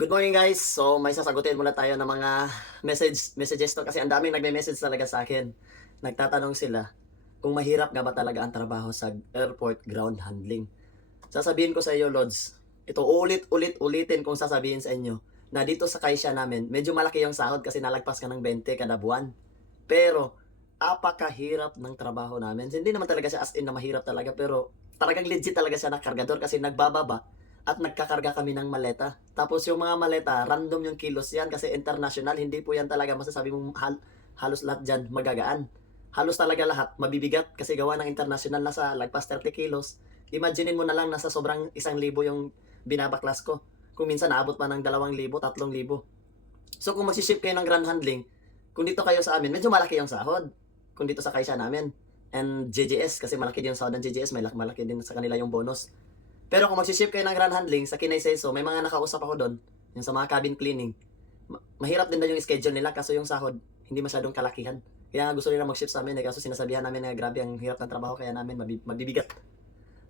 Good morning guys. So may sasagutin muna tayo ng mga messages to kasi ang daming nagme-message talaga sa akin. Nagtatanong sila kung mahirap nga ba talaga ang trabaho sa airport ground handling. Sasabihin ko sa iyo, Lods, ito ulitin kung sasabihin sa inyo na dito sa kaisya namin, medyo malaki yung sahod kasi nalagpas ka ng 20 kada buwan. Pero apakahirap ng trabaho namin. Hindi naman talaga siya as in na mahirap talaga, pero talagang legit talaga siya na kargador kasi nagbababa at nagkakarga kami ng maleta. Tapos yung mga maleta, random yung kilos yan kasi international. Hindi po yan talaga masasabi mong halos lahat dyan magagaan. Halos talaga lahat mabibigat kasi gawa ng international na sa lagpas 30 kilos. Imaginein mo na lang nasa sobrang 1,000 yung binabaklas ko. Kung minsan naabot pa ng 2,000, 3,000. So kung magsiship kayo ng ground handling, kung dito kayo sa amin, medyo malaki yung sahod. Kung dito sa kaisya namin. And JJS, kasi malaki din yung sahod ng JJS, malaki din sa kanila yung bonus. Pero kung magsiship kayo ng ground handling sa Kinayseso, may mga nakausap ako doon, yung sa mga cabin cleaning. Mahirap din daw yung schedule nila kasi yung sahod hindi masyadong kalakihan. Kaya gusto nila mag-ship sa amin kaso sinasabihan namin na grabe ang hirap ng trabaho kaya namin mabibigat.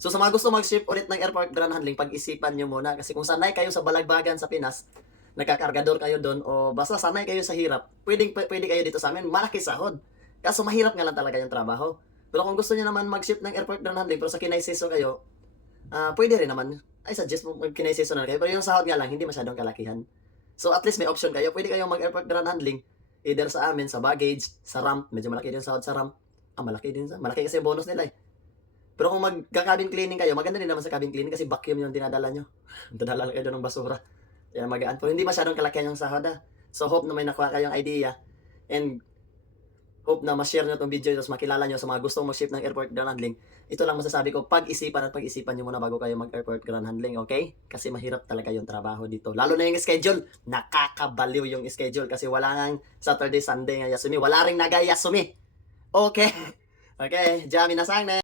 So sa mga gusto mag-ship ulit ng airport ground handling, pag-isipan nyo muna kasi kung sanay kayo sa balagbagan sa Pinas, nagkakargador kayo doon o basta sanay kayo sa hirap, pwede kayo dito sa amin, malaki sahod. Kaso mahirap nga lang talaga yung trabaho. Pero kung gusto niyo naman mag-ship ng airport ground handling pero sa Kinayseso kayo, pwede rin naman. I suggest mo mag-kinay-seasonal kayo. Pero yung sahod nga lang, hindi masyadong kalakihan. So at least may option kayo. Pwede kayong mag-airport ground handling. Either sa amin, sa baggage, sa ramp. Medyo malaki din sahod sa ramp. Malaki din. Malaki kasi yung bonus nila eh. Pero kung magka-cabin cleaning kayo, maganda din naman sa cabin cleaning kasi vacuum yung dinadala nyo. Dadala lang kayo doon ng basura. Kaya magaan. Pero hindi masyadong kalakihan yung sahod So hope na may nakuha kayong idea. And hope na ma-share nyo itong video tapos makilala nyo sa mga gustong mag-ship ng airport ground handling. Ito lang masasabi ko, pag-isipan nyo muna bago kayo mag-airport ground handling, okay? Kasi mahirap talaga yung trabaho dito. Lalo na yung schedule, nakakabaliw yung schedule kasi wala nang Saturday, Sunday nga yasumi. Wala ring naga yasumi. Okay? Okay, jami na sang